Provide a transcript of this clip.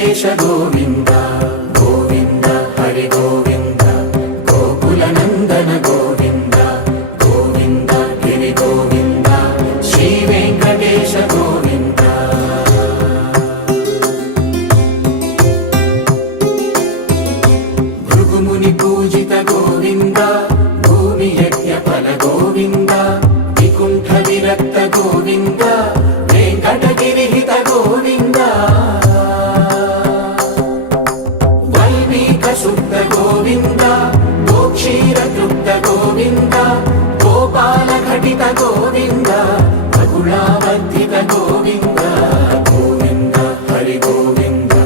ವೆಂಕಟೇಶ ಗೋವಿಂದ ಗೋವಿಂದ ಹರಿ ಗೋವಿಂದ ಗೋಕುಲ ನಂದನ ಗೋವಿಂದ ಗೋವಿಂದ ಗಿರಿ ಗೋವಿಂದ ಶ್ರೀ ವೆಂಕಟೇಶ ಗೋವಿಂದ ಭೃಗುಮುನಿ ಪೂಜಿತ ಗೋವಿಂದ ಭೂಮಿ ಯಜ್ಞ ಫಲ ಗೋವಿಂದ ವಿಕುಂಠ ವಿರಕ್ತ ಗೋವಿಂದ ವೆಂಕಟಗಿರಿ ಹಿತ ಗೋವಿಂದ ವಲ್ಮೀಕ ಶುದ್ಧ ಗೋವಿಂದ ಗೋಕ್ಷೀರ ತೃಪ್ತ ಗೋವಿಂದ ಗೋಪಾಲ ಘಟಿತ ಗೋವಿಂದ ಬಗುಳಾವಧ್ಯ